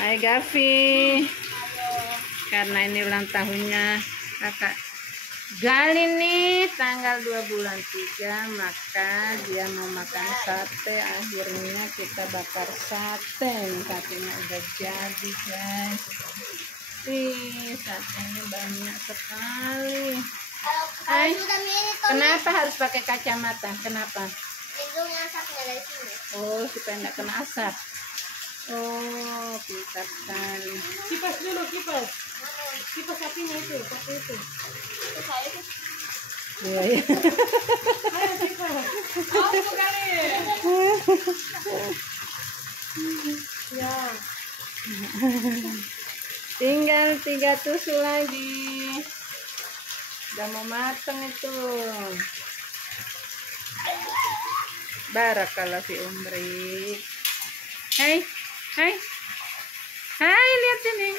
Hai Gavi. Karena ini ulang tahunnya kakak Gali nih tanggal 2 bulan 3, maka dia mau makan sate. Akhirnya kita bakar sate. Satenya udah jadi guys. Ih, satenya banyak sekali. Hai, kenapa harus pakai kacamata? Kenapa? Lindungi asapnya dari sini. Oh, supaya nggak kena asap. Oh, pintar sekali. Kipas dulu, kipas. Kipas apinya itu, pakai itu. Itu saya tuh. Iya, iya. Ayo kipas. Aku kali. Ya. Tinggal 3 tusuk lagi. Udah mau mateng itu. Barakallah fi umri. Hai, hai, hai, lihat sini.